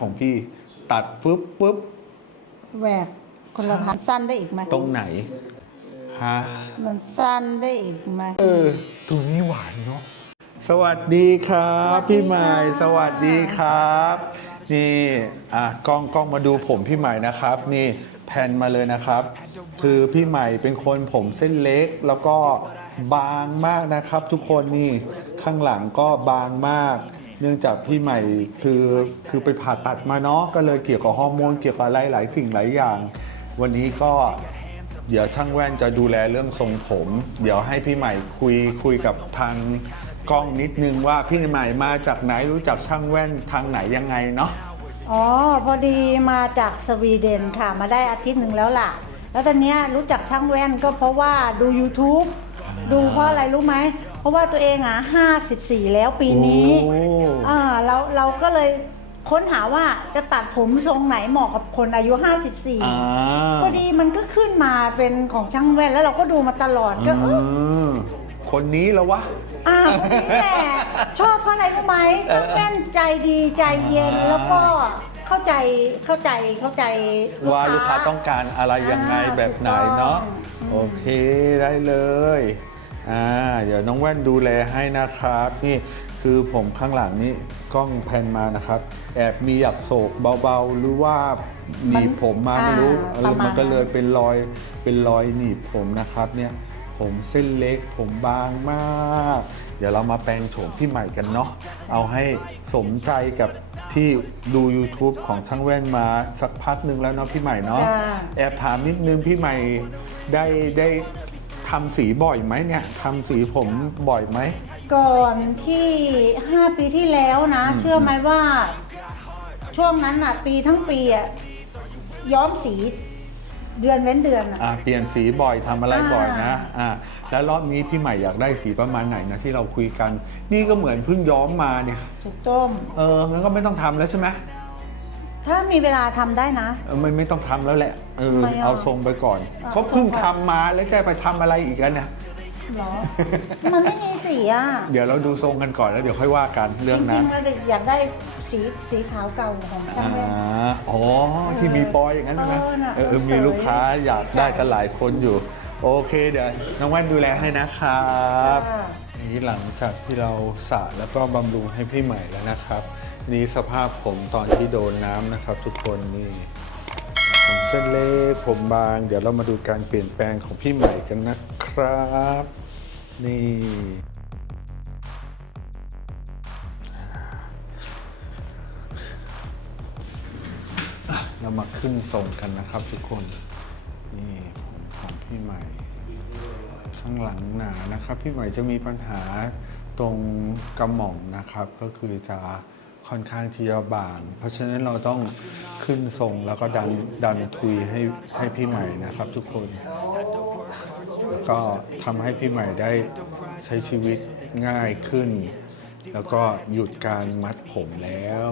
ของพี่ ตัดปุ๊บปุ๊บแหวกคนละทางสั้นได้อีกไหมตรงไหนฮะมันสั้นได้อีกไหมเออตรงนี้หวานเนาะสวัสดีครับ พี่ใหม่สวัสดีครับ นี่อะกล้องกล้องมาดูผมพี่ใหม่นะครับ นี่แพนมาเลยนะครับ คือพี่ใหม่เป็นคนผมเส้นเล็กแล้วก็บางมากนะครับ ทุกคนนี่ข้างหลังก็บางมาก เนื่องจากพี่ใหม่คือคือไปผ่าตัดมาเนาะก็เลยเกี่ยวกับฮอร์โมนเกี่ยวกับอะไรหลายสิ่งหลายอย่าง วันนี้ก็เดี๋ยวช่างแว่นจะดูแลเรื่องทรงผม เดี๋ยวให้พี่ใหม่คุยคุยกับทางกล้องนิดนึงว่าพี่ใหม่มาจากไหนรู้จักช่างแว่นทางไหนยังไงเนาะอ๋อพอดีมาจากสวีเดนค่ะ มาได้อาทิตย์หนึ่งแล้วล่ะ แล้วตอนเนี้ยรู้จักช่างแว่นก็เพราะว่าดู YouTube ดูเพราะอะไรรู้ไหม เพราะว่าตัวเองอะ54แล้วปีนี้ โอ้ อ่าเราเราก็เลยค้นหาว่าจะตัดผมทรงไหนเหมาะกับคนอายุ อ่า54พอดีมันก็ขึ้นมาเป็นของช่างแว่นแล้วเราก็ดูมาตลอดก็เออมคนนี้แล้ววะ อ่าคนนี้แหละชอบเพราะอะไรรู้ไหมช่างแว่นใจดีใจเย็นแล้วก็เข้าใจเข้าใจเข้าใจว่าลูกค้าต้องการอะไรยังไงแบบไหนเนาะโอเคได้เลย อ่าเดี๋ยวน้องแว่นดูแลให้นะครับ นี่คือผมข้างหลังนี่กล้องแพนมานะครับ แอบมีหยักโศกเบาๆ หรือว่าหนีบผมมาไม่รู้เออมันก็เลยเป็นรอยเป็นรอยหนีบผมนะครับเนี่ยผมเส้นเล็กผมบางมาก เดี๋ยวเรามาแปลงโฉมพี่ใหม่กันเนาะเอาให้สมใจกับที่ดู YouTube ของช่างแว่นมาสักพักหนึ่งแล้วเนาะพี่ใหม่เนาะ จ้า แอบถามนิดนึงพี่ใหม่ได้ได้ ทำสีบ่อยไหมเนี่ยทำสีผมบ่อยไหม ก่อนที่ 5 ปีที่แล้วนะ เชื่อไหมว่า ช่วงนั้นอะ ปีทั้งปีอะย้อมสีเดือนเว้นเดือนอะ อ่าเปลี่ยนสีบ่อยทำอะไรอ่าบ่อยนะอ่าแล้วรอบนี้พี่ใหม่อยากได้สีประมาณไหนนะที่เราคุยกัน นี่ก็เหมือนเพิ่งย้อมมาเนี่ย ถูกต้ม เอองั้นก็ไม่ต้องทำแล้วใช่ไหม ถ้ามีเวลาทำได้นะ เออไม่ไม่ต้องทำแล้วแหละเออทำไมอะเอาทรงไปก่อนอะ เขาเพิ่งทรงก่อนทำมาแล้วจะไปทำอะไรอีกกันเนี่ยเหรอ มันไม่มีสีอะ เดี๋ยวเราดูทรงกันก่อนแล้วเดี๋ยวค่อยว่ากันจเรื่องรินั้งนๆเราอยากได้สีสีขาวเก่าของช่าอ่างแว่นอ๋อที่มีปอยอย่างนั้นใช่ไหมเออน่ะเออเออเออมีลูกค้าอยากได้กันหลายคนอยู่ โอเคเดี๋ยวน้องแว่นดูแลให้นะครับ ค่ะ นี้หลังจากที่เราสระแล้วก็บำรุงให้พี่ใหม่แล้วนะครับ นี่สภาพผมตอนที่โดนน้ำนะครับ ทุกคนนี่ผมเส้นเล็กผมบาง เดี๋ยวเรามาดูการเปลี่ยนแปลงของพี่ใหม่กันนะครับ นี่เรามาขึ้นทรงกันนะครับทุกคน นี่ผมของพี่ใหม่ ข้างหลังหนานะครับ พี่ใหม่จะมีปัญหาตรงกระหม่อมนะครับ ก็คือจะ ค่อนข้างที่จะบาง เพราะฉะนั้นเราต้องขึ้นทรงแล้วก็ดันดันทุยให้ให้พี่ใหม่นะครับทุกคน แล้วก็ทำให้พี่ใหม่ได้ใช้ชีวิตง่ายขึ้น แล้วก็หยุดการมัดผมแล้ว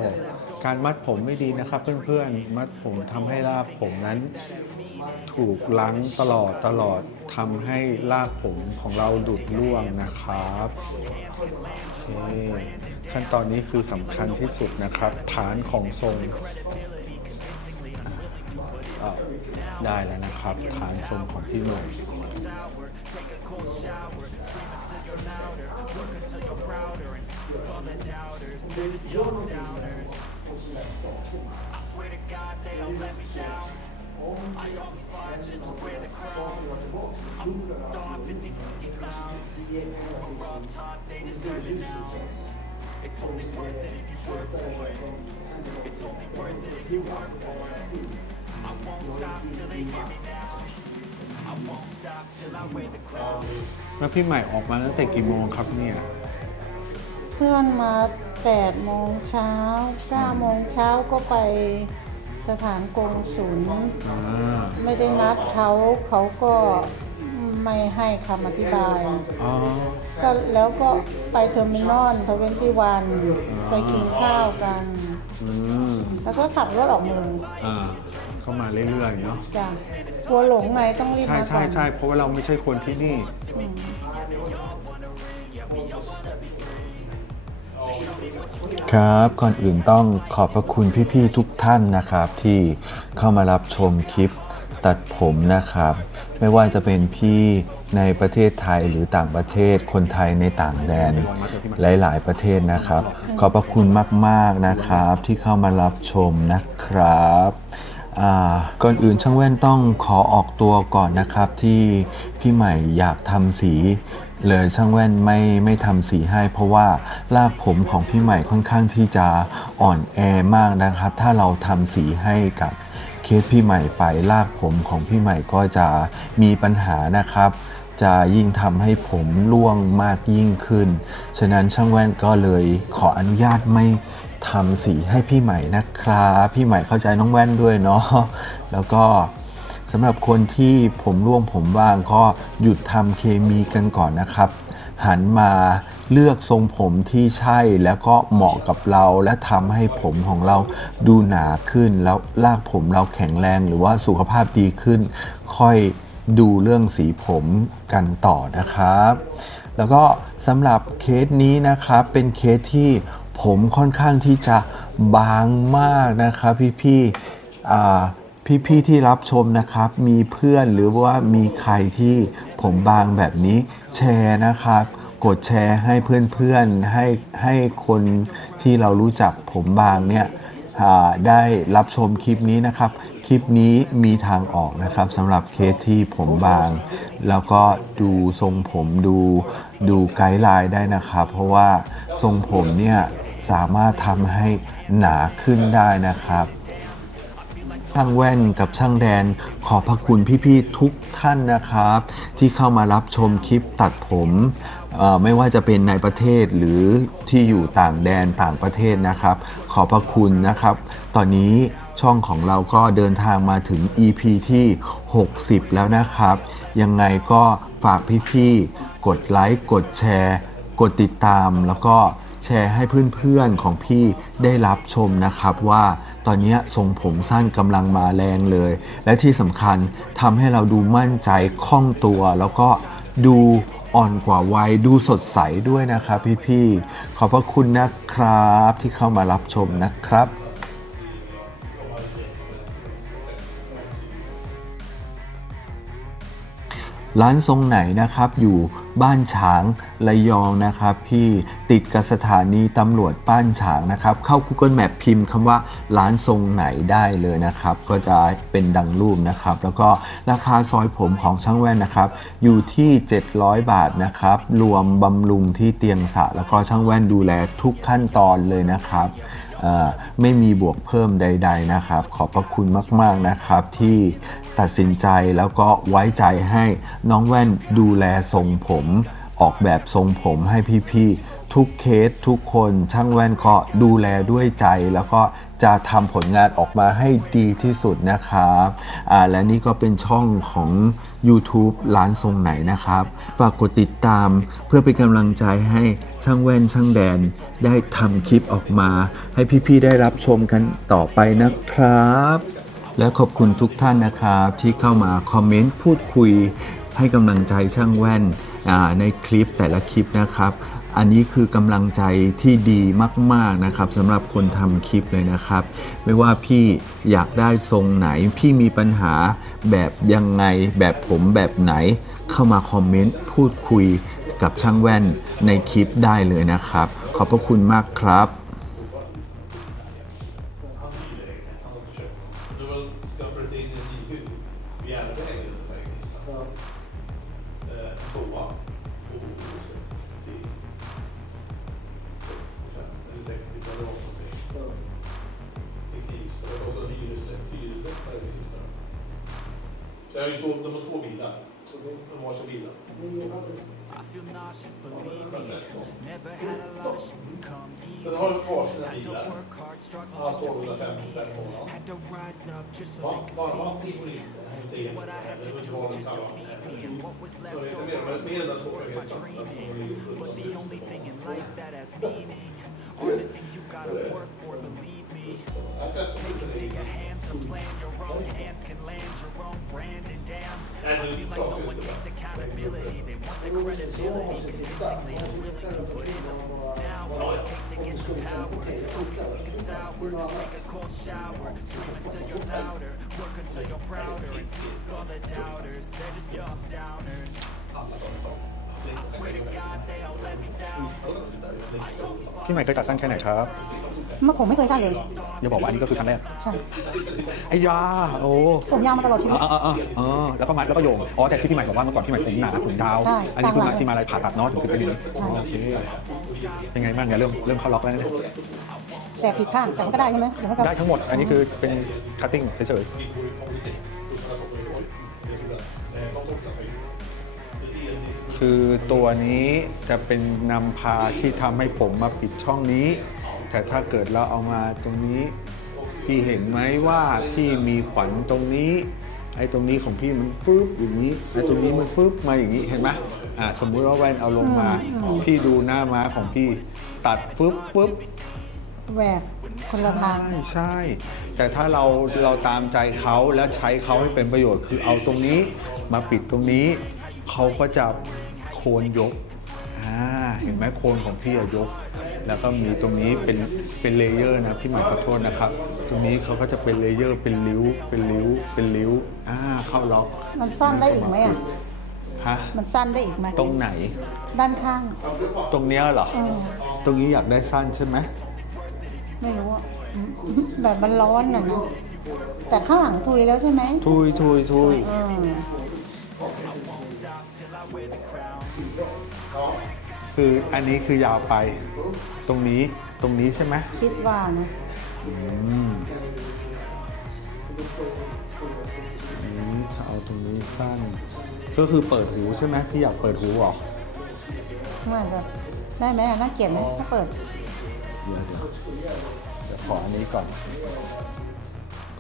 การมัดผมไม่ดีนะครับเพื่อนๆ มัดผมทำให้รากผมนั้น ถูกล้างตลอดตลอดทำให้รากผมของเราดุดร่วงนะครับโอเค ขั้นตอนนี้คือสำคัญที่สุดนะครับ ฐานของทรงได้แล้วนะครับ ฐานทรงของพี่หน่อย แล้วพี่ใหม่ออกมาตั้งแต่กี่โมงครับเนี่ยเพื่อนมา8โมงเช้า9โมงเช้าก็ไปสถานกงศูนย์อ่าไม่ได้นัดเขาเขาก็ไม่ให้คำอธิบาย อ๋อ ก็แล้วก็ไปเทอร์มินอลทเวนตี้วันไปกินข้าวกัน อืมแล้วก็ขับรถออกเมืองอ่าก็มาเรื่อยๆเนาะจ้ะกลัวหลงไงต้องรีบใช่มาก่ใช่อนใช่เพราะว่าเราไม่ใช่คนที่นี่ อืมครับ ก่อนอื่นต้องขอบพระคุณพี่ๆทุกท่านนะครับ ที่เข้ามารับชมคลิปตัดผมนะครับ ไม่ว่าจะเป็นพี่ ในประเทศไทยหรือต่างประเทศคนไทยในต่างแดนหลาย ๆ ประเทศนะครับ ขอบพระคุณมาก ๆ นะครับที่เข้ามารับชมนะครับก่อนอื่นช่างแว่นต้องขอออกตัวก่อนนะครับที่พี่ใหม่อยากทำสีเลยช่างแว่นไม่ไม่ทำสีให้ เพราะว่าลากผมของพี่ใหม่ค่อนข้างที่จะอ่อนแอมากนะครับ ถ้าเราทำสีให้กับเคสพี่ใหม่ไปลากผมของพี่ใหม่ก็จะมีปัญหานะครับ จะยิ่งทำให้ผมร่วงมากยิ่งขึ้น ฉะนั้นช่างแว่นก็เลยขออนุญาตไม่ทำสีให้พี่ใหม่นะครับพี่ใหม่เข้าใจน้องแว่นด้วยเนาะแล้วก็สำหรับคนที่ผมร่วงผมว่างก็หยุดทำเคมีกันก่อนนะครับ หันมาเลือกทรงผมที่ใช่แล้วก็เหมาะกับเราและทำให้ผมของเราดูหนาขึ้น แล้วลากผมเราแข็งแรงหรือว่าสุขภาพดีขึ้น ค่อย ดูเรื่องสีผมกันต่อนะครับ แล้วก็สำหรับเคสนี้นะครับเป็นเคสที่ผมค่อนข้างที่จะบางมากนะครับพี่ๆอ่พี่ๆที่รับชมนะครับ มีเพื่อนหรือว่ามีใครที่ผมบางแบบนี้แชร์นะครับ กดแชร์ให้เพื่อนๆให้ให้คนที่เรารู้จักผมบางเนี่ย ได้รับชมคลิปนี้นะครับ คลิปนี้มีทางออกนะครับสำหรับเคสที่ผมบาง แล้วก็ดูทรงผมดูดูไกด์ไลน์ได้นะครับ เพราะว่าทรงผมเนี่ยสามารถทำให้หนาขึ้นได้นะครับช่างแว่นกับช่างแดนขอบพระคุณพี่ๆทุกท่านนะครับ ที่เข้ามารับชมคลิปตัดผม ไม่ว่าจะเป็นในประเทศหรือที่อยู่ต่างแดนต่างประเทศนะครับ ขอบพระคุณนะครับ ตอนนี้ช่องของเราก็เดินทางมาถึง EP ที่ 60 แล้วนะครับ ยังไงก็ฝากพี่ๆ กดไลค์ กดแชร์ กดติดตาม แล้วก็แชร์ให้เพื่อนๆ ของพี่ได้รับชมนะครับว่าตอนนี้ทรงผมสั้นกำลังมาแรงเลย และที่สำคัญทำให้เราดูมั่นใจคล่องตัว แล้วก็ดู อ่อนกว่าวัยดูสดใสด้วยนะครับพี่ๆ ขอบพระคุณนะครับที่เข้ามารับชมนะครับร้านทรงไหนนะครับอยู่ บ้านฉางระยองนะครับพี่ติดกับสถานีตำรวจบ้านฉางนะครับ เข้า Google Map พิมพ์คำว่าร้านทรงไหนได้เลยนะครับ ก็จะเป็นดังรูปนะครับ แล้วก็ราคาซอยผมของช่างแว่นนะครับ อยู่ที่ 700 บาทนะครับ รวมบำรุงที่เตียงสระแล้วก็ช่างแว่นดูแลทุกขั้นตอนเลยนะครับ ไม่มีบวกเพิ่มใด ๆนะครับ ขอบพระคุณมากๆนะครับที่ตัดสินใจแล้วก็ไว้ใจให้น้องแว่นดูแลทรงผมออกแบบทรงผมให้พี่ๆ ทุกเคสทุกคนช่างแว่นก็ดูแลด้วยใจ แล้วก็จะทำผลงานออกมาให้ดีที่สุดนะครับอ่าและนี่ก็เป็นช่องของ YouTube ร้านทรงไหนนะครับ ฝากกดติดตามเพื่อเป็นกำลังใจให้ช่างแว่นช่างแดน ได้ทำคลิปออกมา ให้พี่ๆได้รับชมกันต่อไปนะครับ และขอบคุณทุกท่านนะครับ ที่เข้ามาคอมเมนต์พูดคุย ให้กำลังใจช่างแว่นในคลิปแต่ละคลิปนะครับ อันนี้คือกำลังใจที่ดีมากๆนะครับสำหรับคนทำคลิปเลยนะครับ ไม่ว่าพี่อยากได้ทรงไหน พี่มีปัญหาแบบยังไงแบบผมแบบไหน เข้ามาคอมเมนต์พูดคุยกับช่างแว่นในคลิปได้เลยนะครับ ขอบพระคุณมากครับ work hard, struggle Ja, just to be 250 spänn i me. Had to rise up just so they could see me. Do what I had to do just to feed me. And what was left over mer, men mer än was två worth my dreaming. But the only thing in life that has meaning are the things you gotta work for, believe. Take your hands and plan your own hands can land your own brand and damn. I feel like no one takes accountability. They want the credibility, convincingly unwilling to put in now. It takes to get some power. Be looking sour. Take a cold shower. Scream until you're louder. Work until you're prouder. And all the doubters. They're just young downers. I swear to God, they all let me down. I always พี่ใหม่เคยตัดสั้นแค่ไหนครับ เมื่อผมไม่เคยสั้นเลย อย่าบอกว่าอันนี้ก็คือครั้งแรกใช่ ไอ้ยาโอ้ผมยาวมาตลอดชีวิตอ๋ออ๋ออ๋ออ๋อแล้วก็มัดแล้วก็โยงอ๋อแต่ที่พี่ใหม่บอกว่าเมื่อก่อนพี่ใหม่ผมหนาผมดาวใช่อันนี้คือต่างหลัมางที่มาอะไรผ่าตัดเนาะถึงเป็นอย่างนี้ใช่อ๋อโอเคยังไงบ้างเนี่ยเริ่มเริ่มเข้าล็อกแล้วเนี่ยแสบผิดข้างแต่มันก็ได้ใช่ไหมเดี๋ยวมันก็ได้ทั้งหมดอันนี้คือเป็นคัตติ้งเฉยๆ คือตัวนี้จะเป็นนำพาที่ทำให้ผมมาปิดช่องนี้ แต่ถ้าเกิดเราเอามาตรงนี้ พี่เห็นไหมว่าพี่มีขวัญตรงนี้ ไอ้ตรงนี้ของพี่มันปึ๊บอย่างนี้ไอ้ตรงนี้มันปึ๊บมาอย่างนี้เห็นไหมอ่าสมมุติว่าแว่นเอาลงมา พี่ดูหน้าม้าของพี่ตัดปึ๊บปึ๊บแหวกคนละทาง ใช่ใช่ แต่ถ้าเราเราตามใจเขาและใช้เขาให้เป็นประโยชน์คือเอาตรงนี้มาปิดตรงนี้ เขาก็จะ โคนยกอ่าเห็นไหมโคนของพี่อะยก แล้วก็มีตรงนี้เป็นเป็นเลเยอร์นะพี่หมายขอโทษนะครับ ตรงนี้เขาก็จะเป็นเลเยอร์เป็นริ้ว เป็นริ้ว เป็นริ้วอ่าเข้าล็อกมันสั้นได้อีกไหมอะฮะมันสั้นได้อีกไหมตรงไหน ด้านข้าง ตรงเนี้ยเหรอ เออ ตรงนี้อยากได้สั้นใช่ไหมไม่รู้อะแบบมันร้อนน่ะนะแต่ข้างหลังทุยแล้วใช่ไหมทุยทุยทุย เออ คืออันนี้คือยาวไป ตรงนี้ตรงนี้ใช่ไหมคิดว่านะอันนี้ถ้าเอาตรงนี้สั้น ก็คือเปิดหูใช่ไหมพี่อยากเปิดหูเหรอน่าจะได้ไหมอะน่าเกลียดไหมถ้าเปิดเดี๋ยวเดี๋ยวเดี๋ยวขออันนี้ก่อน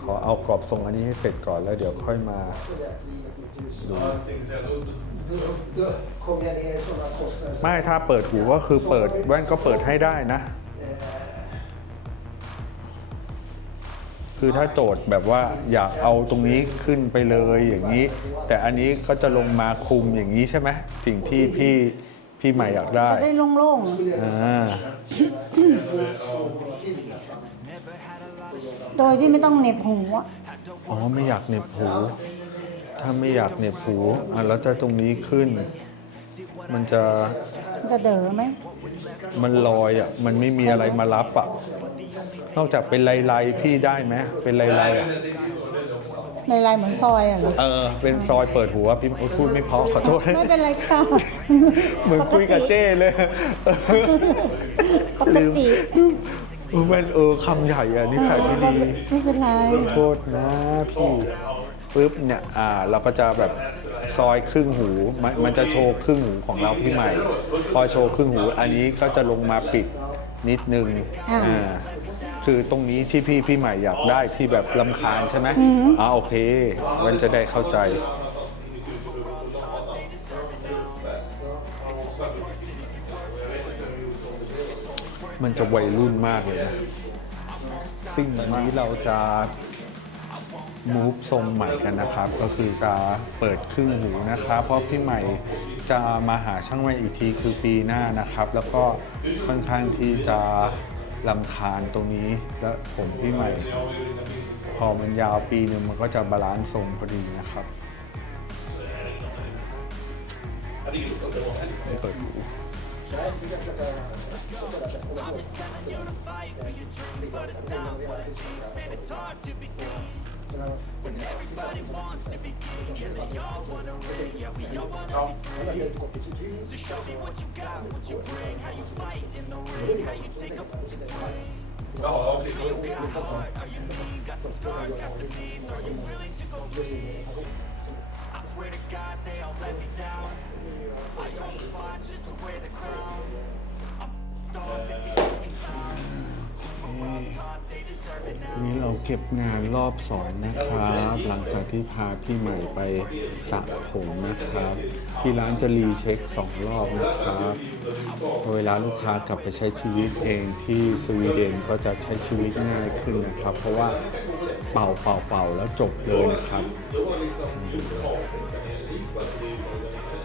ขอเอากรอบทรงอันนี้ให้เสร็จก่อนแล้วเดี๋ยวค่อยมาดู ไม่ถ้าเปิดหูก็คือเปิดแว่นก็เปิดให้ได้นะ คือถ้าโจทย์แบบว่าอยากเอาตรงนี้ขึ้นไปเลยอย่างนี้ แต่อันนี้ก็จะลงมาคุมอย่างนี้ใช่ไหมสิ่งที่พี่พี่ใหม่อยากได้ จะได้โล่งอ่าๆโดยที่ไม่ต้องเหน็บหูอะอ๋อ ไม่อยากเหน็บหู ถ้าไม่อยากเหน็บหูอะแล้วถ้าตรงนี้ขึ้น มันจะจะเด๋อไหมมันลอยอะ มันไม่มีอะไรมารับอะ นอกจากเป็นลายๆพี่ได้ไหมเป็นลายๆอะ ในลายเหมือนซอยอะเหรอเออ เป็นซอยเปิดหัวพี่พูดไม่เพอขอโทษ ไม่เป็นไรค่ะเหมือนคุยกับเจ้เลย ปกติเออแม่นเออคำใหญ่อะนิสัยไม่ดี ไม่เป็นไรขอโทษนะพี่ ปุ๊บเนี่ยอ่าเราก็จะแบบซอยครึ่งหูมันมันจะโชว์ครึ่งหูของเราพี่ใหม่ พอโชว์ครึ่งหูอันนี้ก็จะลงมาปิดนิดนึงอ่า อ่าคือตรงนี้ที่พี่พี่ใหม่อยากได้ที่แบบลำคาญใช่ไหมอ่าโอเค มันจะได้เข้าใจ มันจะวัยรุ่นมากเลยนะ สิ่งนี้เราจะ มูฟทรงใหม่กันนะครับ ก็คือจะเปิดครึ่งหูนะครับ เพราะพี่ใหม่จะมาหาช่างแว่อีกทีคือปีหน้านะครับ แล้วก็ค่อนข้างที่จะลำคาญตรงนี้และผมพี่ใหม่ พอมันยาวปีหนึ่งมันก็จะบาลานซ์ทรงพอดีนะครับไม่เปิดหู I swear to God, they all let me down. I almost fought just to wear the crown. I'm off at these fucking clowns. นี่เราเก็บงานรอบสองนะครับ หลังจากที่พาพี่ใหม่ไปสระผมนะครับ ที่ร้านจะรีเช็คสองรอบนะครับเวลาลูกค้ากลับไปใช้ชีวิตเองที่สวีเดนก็จะใช้ชีวิตง่ายขึ้นนะครับ เพราะว่าเป่าเป่าเป่าแล้วจบเลยนะครับ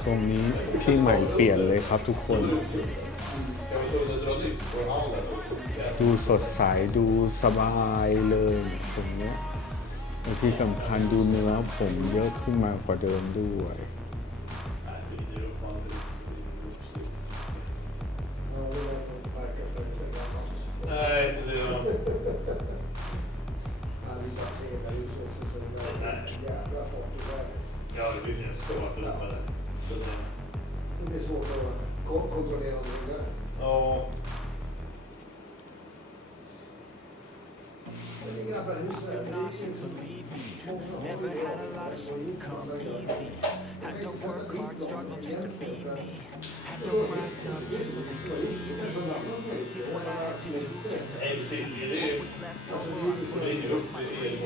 ทรงนี้พี่ใหม่เปลี่ยนเลยครับทุกคน ดูสดใส ดูสบายเลยตรงเนี้ยและที่สำคัญดูเนื้อผมเยอะขึ้นมากว่าเดิมด้วย So. Never had a lot of shit come easy. Had to work hard, struggle just to be me. Had to rise up just so they could see me. Did what I had to do just to be me. Was left over, I my dream.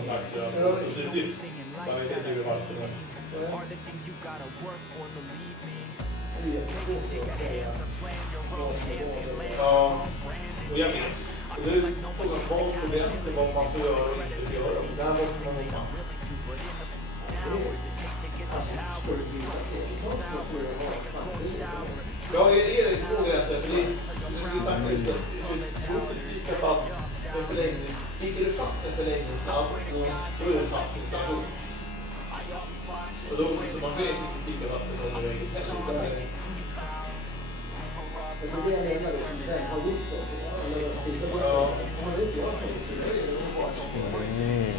Only thing in life that I are the things you gotta work for, believe me. Ja, och jag vet. Nu frågar folk på vänster vad man får göra och inte göra. Och där måste man nog Ja, Erik frågar efter, för vi snackade just att fast en förlängning. Fick du fast en förlängning snabbt? det är en väldigt välhavlig Ja. Mm.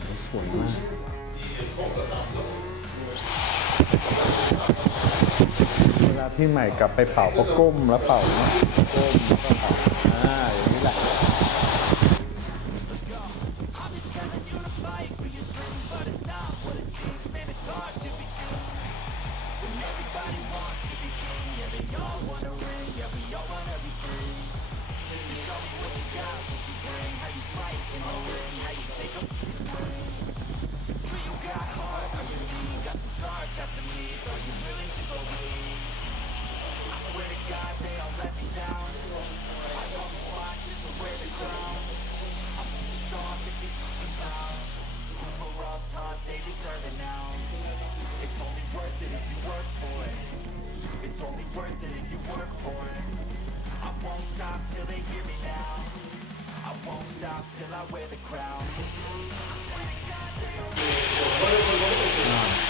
Det är svårt. พี่ใหม่กลับไปเป่าก็ก้มแล้วเป่าก้มแล้วเป่า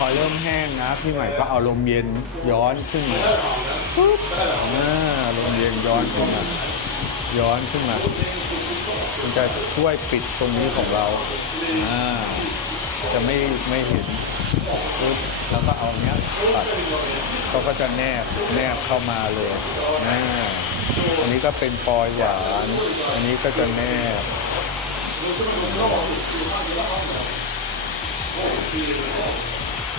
อเริ่มแห้งนะ พี่ใหม่ก็เอาลมเย็นย้อนขึ้นมาปุ๊บอ่าลมเย็นย้อนขึ้นมาย้อนขึ้นมามันจะช่วยปิดตรงนี้ของเราอ่าจะไม่ไม่เห็นปุ๊บแล้วก็เอาเนี้ยตัดเขาก็จะแนบแนบเข้ามาเลยอ่าอันนี้ก็เป็นปลอยหวาน อันนี้ก็จะแนบ อ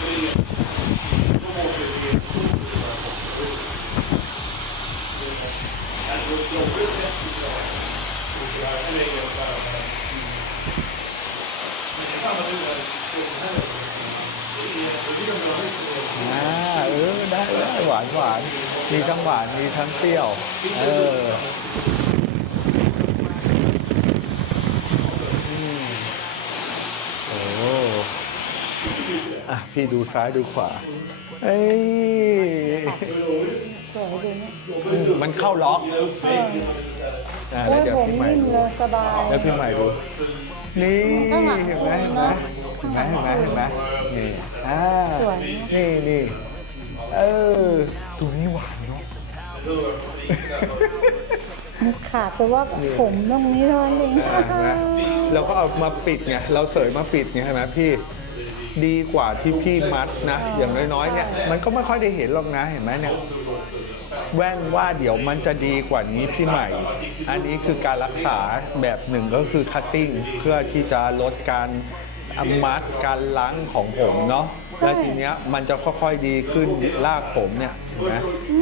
่าเออได้ได้หวานหวานมีทั้งหวานมีทั้งเปรี้ยว เออมโอ้อะ พี่ดูซ้ายดูขวา เอ้ยสวยดีนะอืมมันเข้าล็อกอะโอ้แล้วยเดี๋ยวผมพี่ใหม่นิ่มดูเลยสบาย แล้วพี่ใหม่ดูนี่ข้างหลังเห็นไหมเห็นไหมเห็นไหมเห็นไหมเห็นไหมนี่อ่าสวย นี่นี่เออตัวนี้หวานเนาะมันขาดแต่ว่าผมตรงนี้เท่านั้นเอง อ่าเห็นไหมเราก็เอามาปิดไง เราเสยมาปิดไงใช่ไหมพี่ ดีกว่าที่พี่มัดนะ อย่างน้อยๆเนี่ยมันก็ไม่ค่อยได้เห็นหรอกนะเห็นไหมเนี่ยแว่นว่าเดี๋ยวมันจะดีกว่านี้พี่ใหม่ อันนี้คือการรักษาแบบหนึ่งก็คือคัตติ้งเพื่อที่จะลดการมัดการล้างของผมเนาะแล้วทีเนี้ยมันจะค่อยๆดีขึ้นลากผมเนี่ย เห็นไหม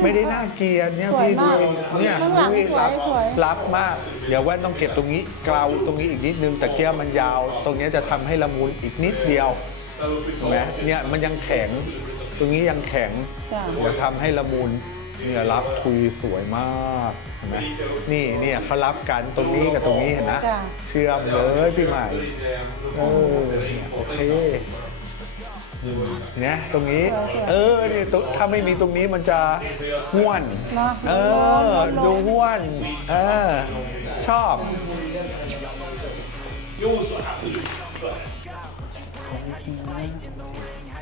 ไม่ได้น่าเกลียดเนี่ยสวยพี่ดูมากเนี่ยข้างหลังดูดิสวยรับสวย รับมาก เดี๋ยวแว่นต้องเก็บตรงนี้เกลาตรงนี้อีกนิดนึงแต่เกี้ยมันยาว ตรงเนี้ยจะทำให้ละมุนอีกนิดเดียวเห็นไหมเนี่ยมันยังแข็ง ตรงนี้ยังแข็ง จ้ะเดี๋ยวทำให้ละมุนเนี่ยรับทุยสวยมากเห็นไหมนี่เนี่ยเขารับกันตรงนี้กับตรงนี้เห็นนะ จ้ะ เชื่อมเลยพี่ใหม่โอ้เนี่ยโอเค เนี่ยตรงนี้ เออเนี่ยตรงถ้าไม่มีตรงนี้มันจะห้วน เนอะเออร้อนๆดูห้วน เออ ชอบ ก้ม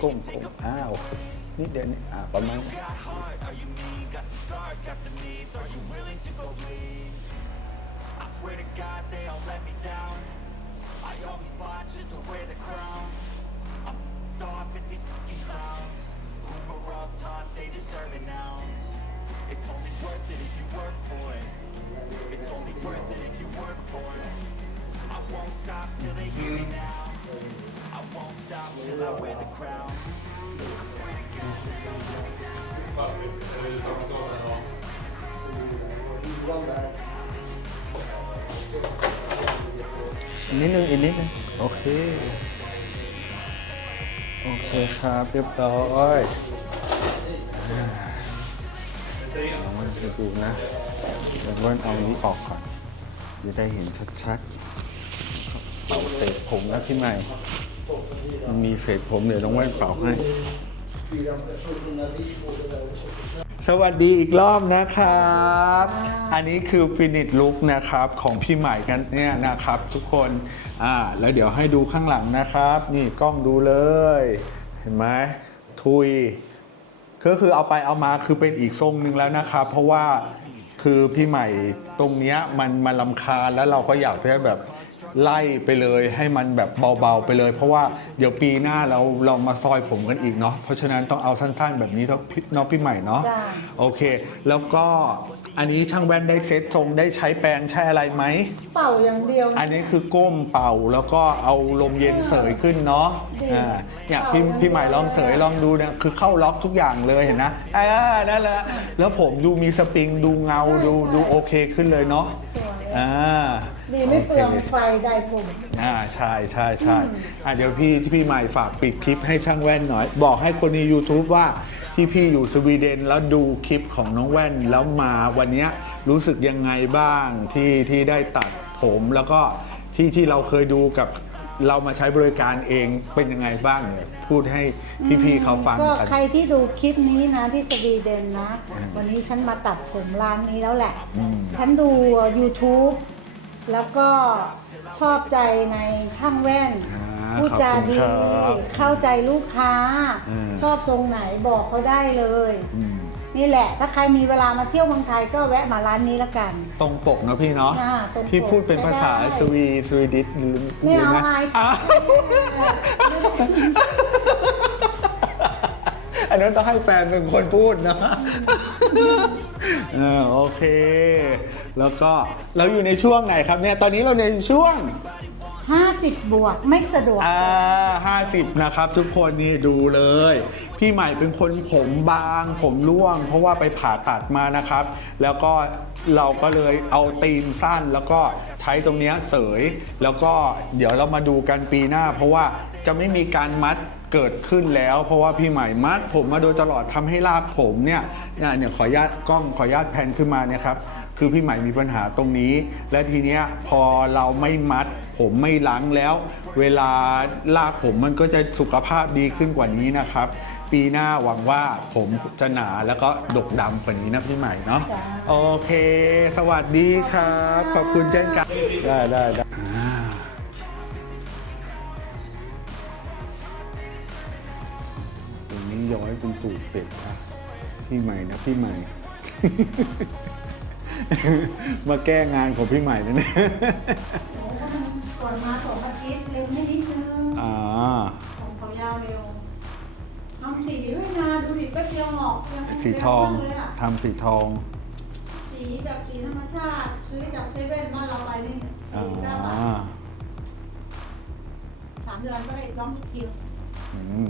ก้มอ้าวนี่เดี๋ยวนี้อ่าประมาณนี้ อีกนิดนึงอีกนิดนึงโอเค โอเคครับ เรียบร้อยอ่าลองมาดูนะเดี๋ยวว่าเอานี้ออกก่อนจะได้เห็นชัดๆเป่าเศษผมนะพี่ใหม่ มีเศษผมเดี๋ยวต้องแว่นเป่าให้ สวัสดีอีกรอบนะครับ อันนี้คือฟินิชลุกนะครับของพี่ใหม่กันเนี่ยนะครับ ทุกคน อ่า แล้วเดี๋ยวให้ดูข้างหลังนะครับ นี่กล้องดูเลย เห็นไหมทุย ก็คือเอาไปเอามาคือเป็นอีกทรงหนึ่งแล้วนะครับ เพราะว่าคือพี่ใหม่ตรงเนี้ยมันมันลำคาญแล้วเราก็อยากให้แบบ ไล่ไปเลยให้มันแบบเบาๆไปเลย เพราะว่าเดี๋ยวปีหน้าเราเรามาซอยผมกันอีกเนาะเพราะฉะนั้นต้องเอาสั้นๆ แบบนี้เนาะพี่เนาะพี่ใหม่เนาะจ้ะ โอเค แล้วก็อันนี้ช่างแว่นได้เซ็ตทรงได้ใช้แปรงใช้อะไรไหม เป่าอย่างเดียวอันนี้คือก้มเป่าแล้วก็เอาลมเย็นเสยขึ้นเนาะดีอ่าเนี่ยพี่เป่าพี่ใหม่ลองเสยลองดูนะคือเข้าล็อกทุกอย่างเลยเห็นนะอ่านั่นแหละแล้วผมดูมีสปริงดูเงาดูดูโอเคขึ้นเลยเนาะสวยอ่า ดีไม่เปลืองโคไฟได้ผม อ่าใช่ใช่ใช่อะเดี๋ยวพี่ที่พี่ใหม่ฝากปิดคลิปให้ช่างแว่นหน่อย บอกให้คนใน YouTube ว่าที่พี่อยู่สวีเดนแล้วดูคลิปของน้องแว่นแล้วมาวันเนี้ยรู้สึกยังไงบ้างที่ที่ได้ตัดผมแล้วก็ที่ที่เราเคยดูกับเรามาใช้บริการเองเป็นยังไงบ้างเนี่ยพูดให้พี่ๆเขาฟังก็กัน ใครที่ดูคลิปนี้นะที่สวีเดนนะ วันนี้ฉันมาตัดผมร้านนี้แล้วแหละ ฉันดู YouTube แล้วก็ชอบใจในช่างแว่นอ่าพูดจาดี ขอบคุณครับเข้าใจลูกค้า อืม ชอบทรงไหนบอกเขาได้เลย อืมนี่แหละ ถ้าใครมีเวลามาเที่ยวเมืองไทยก็แวะมาร้านนี้ละกัน ตรงปกเนาะพี่เนาะ อ่าตรงปกพี่พูดเป็นภาษาได้สวีสวีดิชหรือไม่เอาหรืออายอ้าวอัน นั้นต้องให้แฟนเป็นคนพูดนะเออโอเค แล้วก็เราอยู่ในช่วงไหนครับเนี่ย ตอนนี้เราในช่วง 50 บวกไม่สะดวก อ่าห้าสิบนะครับ ทุกคนนี่ดูเลย พี่ใหม่เป็นคนผมบาง ผมร่วง เพราะว่าไปผ่าตัดมานะครับ แล้วก็เราก็เลยเอาตีนสั้น แล้วก็ใช้ตรงเนี้ยเสย แล้วก็เดี๋ยวเรามาดูกันปีหน้า เพราะว่าจะไม่มีการมัด เกิดขึ้นแล้ว เพราะว่าพี่ใหม่มัดผมมาโดยตลอดทำให้รากผมเนี่ยเนี่ยขออนุญาตกล้องขออนุญาตแพนขึ้นมาเนี่ยครับคือพี่ใหม่มีปัญหาตรงนี้ และทีเนี้ยพอเราไม่มัด ผมไม่ล้างแล้ว เวลาลากผมมันก็จะสุขภาพดีขึ้นกว่านี้นะครับ ปีหน้าหวังว่าผมจะหนาแล้วก็ดกดำกว่านี้นะพี่ใหม่เนาะโอเค สวัสดีครับ ขอบคุณเช่นกันได้ได้ได้ ย้อยเป็นตูดเป็ดค่ะพี่ใหม่นะพี่ใหม่ มาแก้งานของพี่ใหม่นะเนี่ยก่อนมาสองอาทิตย์เร็วไม่นิดนึงอ่าของเขายาวเร็วทำสีด้วยนะดูดิแป๊บเดียวหออกยังไม่สีทองเยอะมากเลยอะทำสีทอง สีแบบสีธรรมชาติซื้อจากเซเว่นบ้านเราไปนี่อ่าสี่เก้าบาทสามเดือนก็ได้ร้องทุกคิวอืม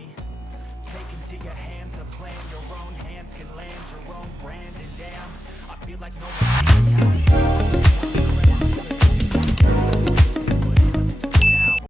Take into your hands a plan, your own hands can land your own brand. And damn, I feel like no